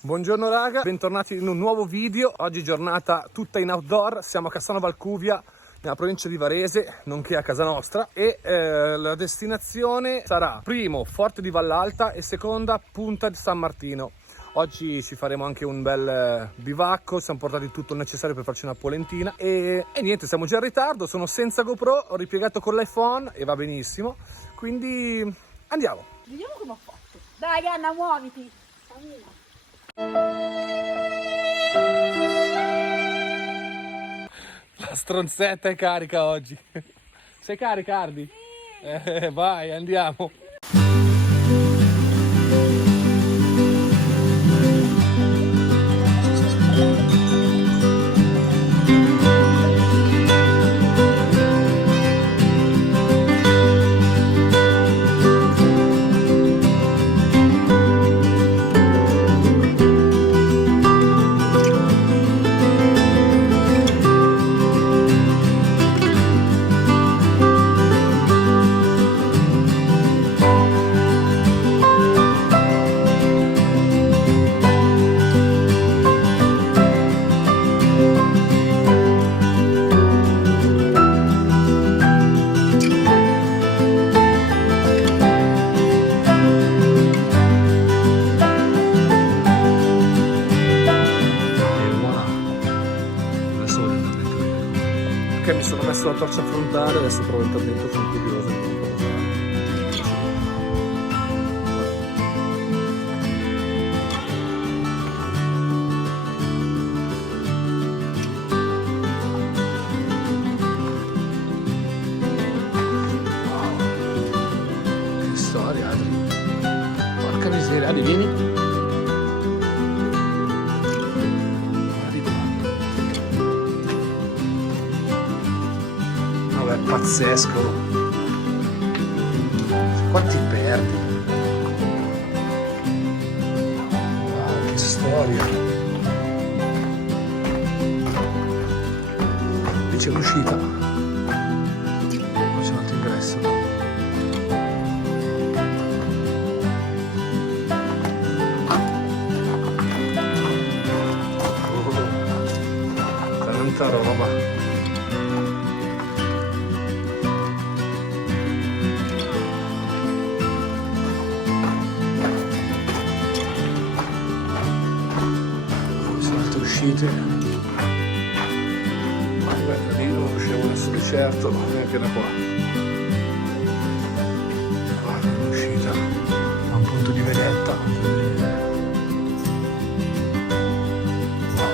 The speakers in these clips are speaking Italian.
Buongiorno raga, bentornati in un nuovo video. Oggi giornata tutta in outdoor, siamo a Cassano Valcuvia, nella provincia di Varese, nonché a casa nostra, e la destinazione sarà primo Forte di Vallalta e seconda Punta di San Martino. Oggi ci faremo anche un bel bivacco, siamo portati tutto il necessario per farci una polentina e niente, siamo già in ritardo, sono senza GoPro, ho ripiegato con l'iPhone e va benissimo, quindi andiamo. Vediamo come ho fatto. Dai Anna, muoviti. La stronzetta è carica oggi. Sei carica, Ardi? Sì. Vai, andiamo. Mi sono messo la torcia frontale, adesso provo il tormento, sono curioso di come usare. Wow, che storia, Adri. Porca miseria, Adri, vieni. Pazzesco, qua ti perdi. Wow, che storia. Qui c'è l'uscita, qui c'è un altro ingresso. Tanta roba. Uscite, ma guarda lì non riusciamo ad essere certo, neanche da qua. Guarda l'uscita, a un punto di veglietta. Wow.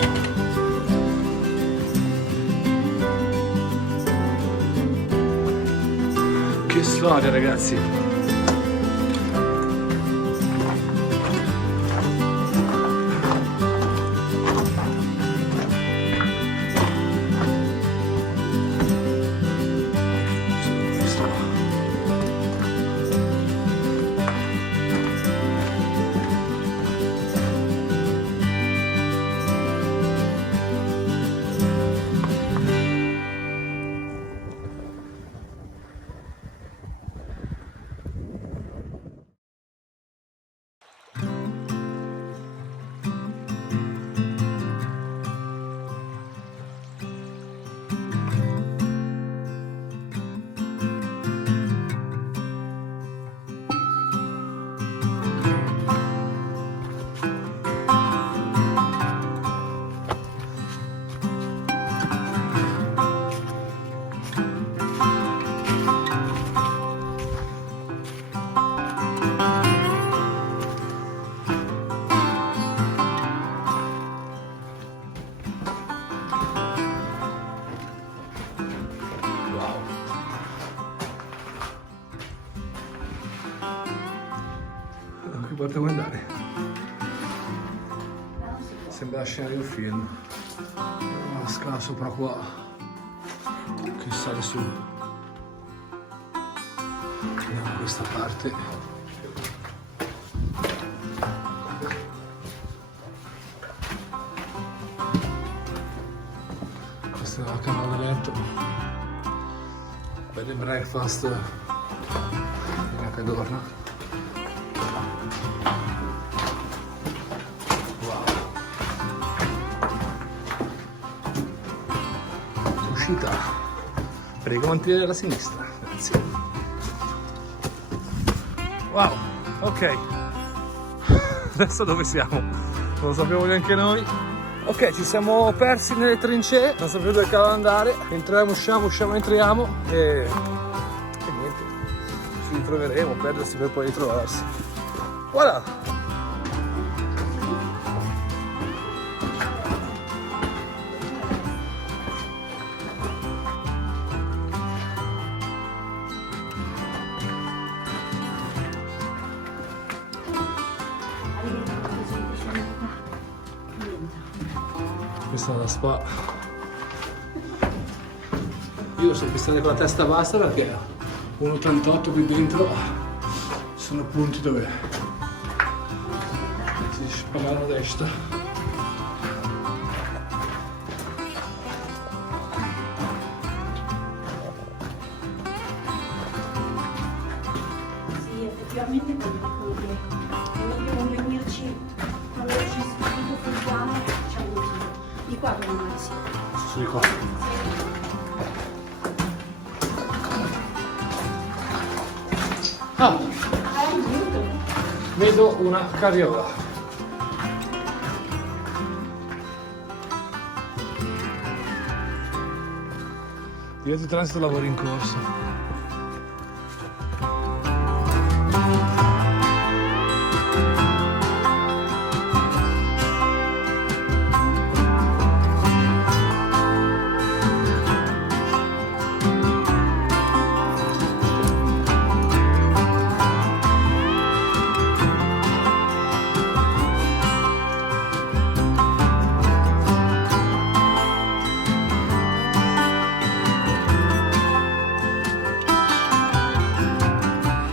Che storia, ragazzi! Guarda come andare. Sembra la scena di un film. La scala sopra qua che sale su. Andiamo da questa parte. Questa è la camera da letto. Bed and breakfast in Cadorna. Wow. uscita. Prego mantenere la sinistra. Grazie. Wow, ok. Adesso dove siamo? Non lo sappiamo neanche noi. Ok, ci siamo persi nelle trincee, non sappiamo dove cavolo andare. Entriamo, usciamo, usciamo, entriamo e niente. Ci ritroveremo, perdersi per poi ritrovarsi. Voilà! Questa è la spa. Io devo sempre stare con la testa bassa perché 1,38 qui dentro ci sono punti dove si spara la testa. Sì, effettivamente quello che vogliono venirci quando ci funziona, facciamo così. Di qua dobbiamo andare, sì. Di qua. Ah, vedo una carriola. Divieto di transito, lavori in corso.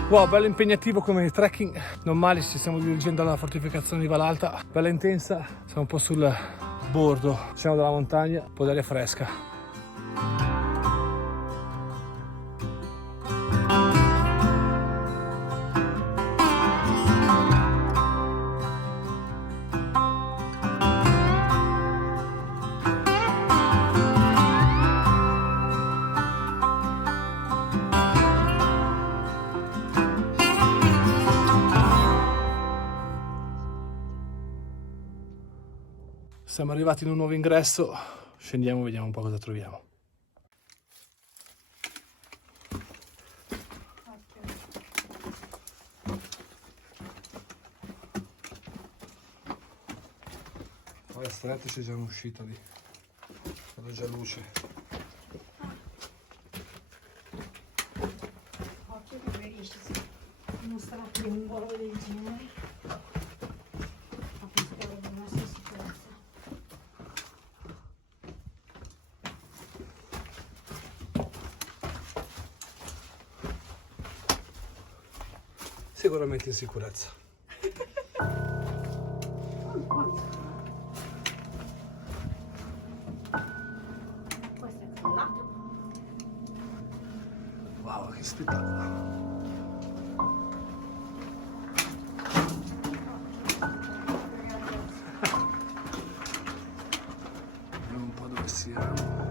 Wow, bello impegnativo come trekking, non male, ci stiamo dirigendo alla fortificazione di Valalta, bella intensa, siamo un po' sul bordo, siamo dalla montagna, un po' d'aria fresca. Siamo arrivati in un nuovo ingresso, scendiamo e vediamo un po' cosa troviamo. Poi a stretto c'è già un'uscita lì, vedo già luce. Occhio che riesci a mostrarti un volo del genere. Capisco la nostra sicurezza. Sicuramente in sicurezza. Questo è crollato. Wow, che spettacolo. Vediamo un po' dove siamo.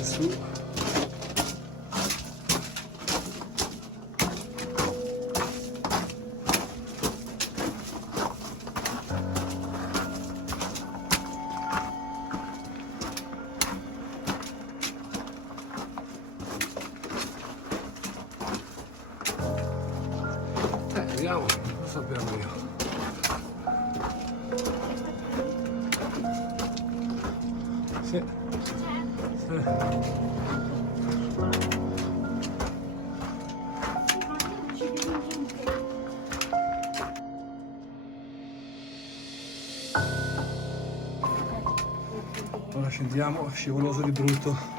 Su. Vediamo, lo sappiamo io. Sì. Sì. Ora scendiamo, scivoloso di brutto.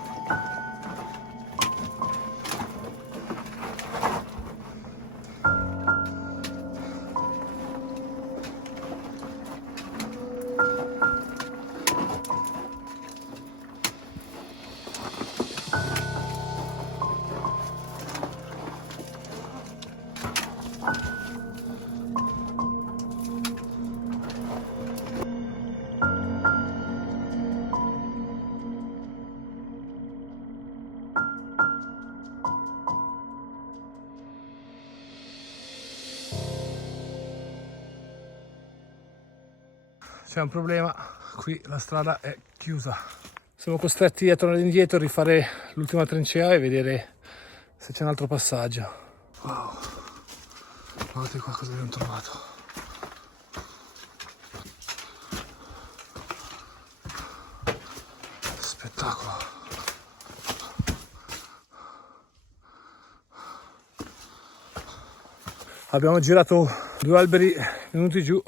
c'è un problema, qui la strada è chiusa. Siamo costretti a tornare indietro, rifare l'ultima trincea e vedere se c'è un altro passaggio. Wow, guardate qua cosa abbiamo trovato. Spettacolo. Abbiamo girato 2 alberi venuti giù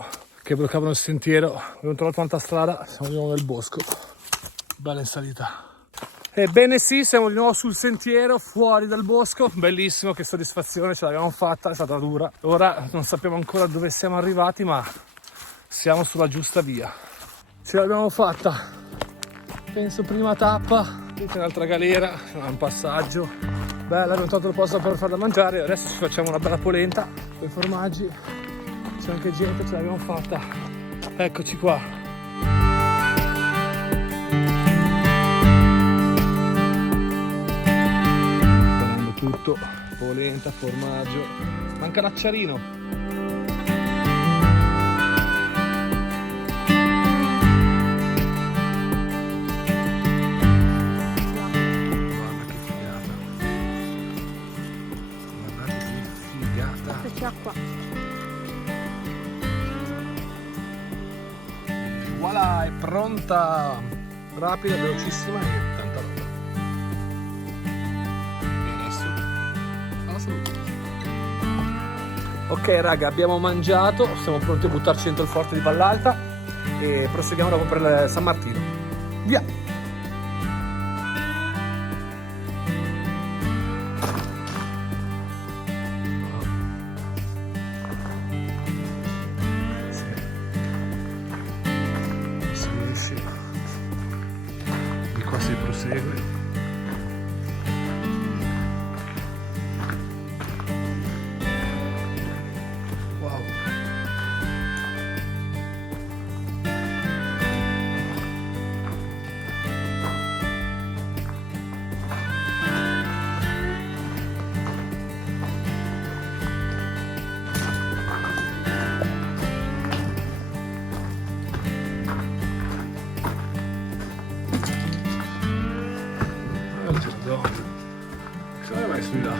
che bloccavano il sentiero, abbiamo trovato un'altra strada, siamo di nuovo nel bosco, bella in salita. Ebbene sì, siamo di nuovo sul sentiero, fuori dal bosco, bellissimo, che soddisfazione, ce l'abbiamo fatta, è stata dura. Ora non sappiamo ancora dove siamo arrivati, ma siamo sulla giusta via. Ce l'abbiamo fatta, penso prima tappa, qui c'è un'altra galera, c'è un passaggio. Bella, abbiamo trovato il posto per far da mangiare, adesso ci facciamo una bella polenta con i formaggi, c'è anche gente, ce l'abbiamo fatta. Eccoci qua. Tutto, polenta, formaggio, manca l'acciarino. Guarda che figata. Guardate che figata. C'è acqua. Voilà, è pronta. Rapida, velocissima e tanta roba. Ok raga, abbiamo mangiato, siamo pronti a buttarci dentro il forte di Vallalta e proseguiamo dopo per San Martino. Via! Si riesce, di qua si prosegue. Come mai su di là?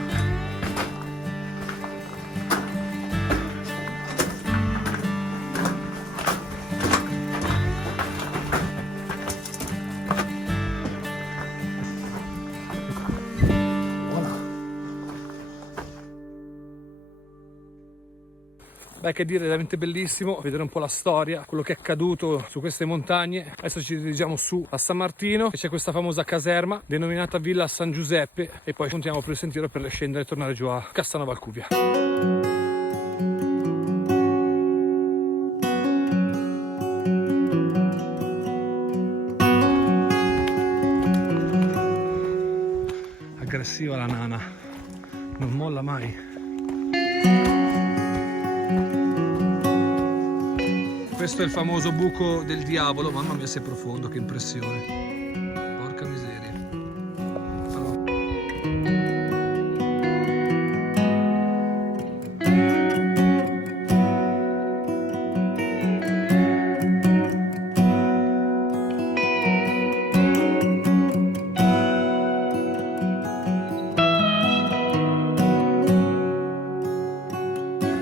Beh, che dire, è veramente bellissimo vedere un po' la storia, quello che è accaduto su queste montagne. Adesso ci dirigiamo su a San Martino e c'è questa famosa caserma denominata Villa San Giuseppe e poi continuiamo per il sentiero per scendere e tornare giù a Cassano Valcuvia. Aggressiva la nana, non molla mai. Questo è il famoso buco del diavolo, mamma mia se è profondo, che impressione, porca miseria.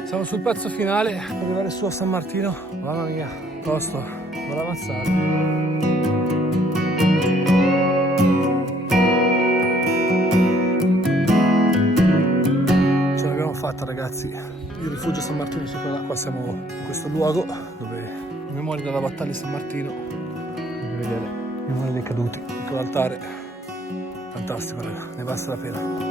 Siamo sul pezzo finale per arrivare su a San Martino. Mamma mia, tosto, buona avanzata. Ce l'abbiamo fatta ragazzi, il rifugio San Martino c'è qua, qua siamo in questo luogo dove in memoria della battaglia di San Martino, potete vedere in memoria dei caduti, piccolo altare, fantastico raga, ne basta la pena.